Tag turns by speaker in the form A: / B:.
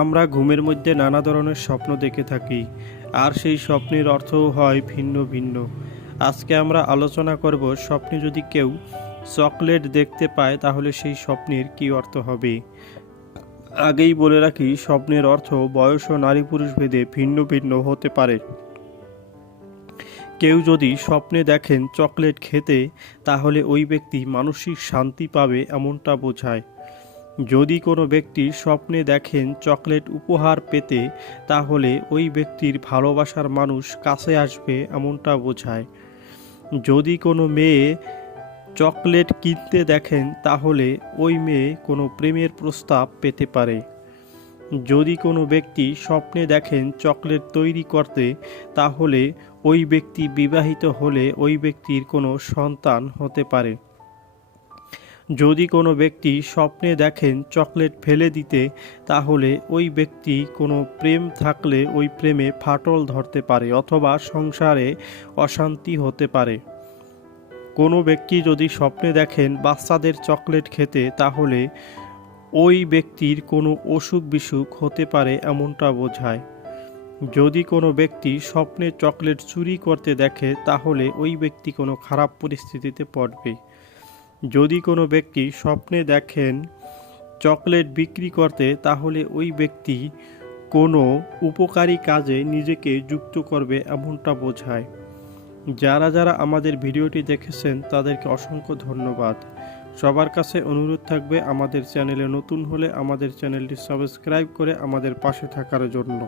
A: আমরা ঘুমের মধ্যে নানা ধরনের স্বপ্ন দেখে থাকি, আর সেই স্বপ্নের অর্থও হয় ভিন্ন ভিন্ন। আজকে আমরা আলোচনা করব স্বপ্নে যদি কেউ চকলেট দেখতে পায়, তাহলে সেই স্বপ্নের কী অর্থ হবে? আগেই বলে রাখি, স্বপ্নের অর্থ বয়স ও নারী পুরুষ ভেদে ভিন্ন ভিন্ন হতে পারে। কেউ যদি স্বপ্নে দেখেন চকলেট খেতে, তাহলে ওই ব্যক্তি মানসিক শান্তি পাবে এমনটা বোঝায়। যদি কোনো ব্যক্তি স্বপ্নে দেখেন চকলেট উপহার পেতে, তাহলে ওই ব্যক্তির ভালোবাসার মানুষ কাছে আসবে এমনটা বোঝায়। যদি কোনো মেয়ে চকলেট কিনতে দেখেন, তাহলে ওই মেয়ে কোনো প্রেমের প্রস্তাব পেতে পারে। যদি কোনো ব্যক্তি স্বপ্নে দেখেন চকলেট তৈরি করতে, তাহলে ওই ব্যক্তি বিবাহিত হলে ওই ব্যক্তির কোনো সন্তান হতে পারে। যদি কোনো ব্যক্তি স্বপ্নে দেখেন চকলেট ফেলে দিতে, তাহলে ওই ব্যক্তি কোনো প্রেম থাকলে ওই প্রেমে ফাটল ধরতে পারে অথবা সংসারে অশান্তি হতে পারে। কোনো ব্যক্তি যদি স্বপ্নে দেখেন বাচ্চাদের চকলেট খেতে, তাহলে ওই ব্যক্তির কোনো অসুখ বিসুখ হতে পারে এমনটা বোঝায়। যদি কোনো ব্যক্তি স্বপ্নে চকলেট চুরি করতে দেখে, তাহলে ওই ব্যক্তি কোনো খারাপ পরিস্থিতিতে পড়বে যদি কোনো ব্যক্তি স্বপ্নে দেখেন চকলেট বিক্রি করতে, তাহলে ওই ব্যক্তি কোনো উপকারী কাজে নিজেকে যুক্ত করবে এমনটা বোঝায়। যারা যারা আমাদের ভিডিওটি দেখেছেন, তাদেরকে অসংখ্য ধন্যবাদ। সবার কাছে অনুরোধ থাকবে আমাদের চ্যানেলে নতুন হলে আমাদের চ্যানেলটি সাবস্ক্রাইব করে আমাদের পাশে থাকার জন্য।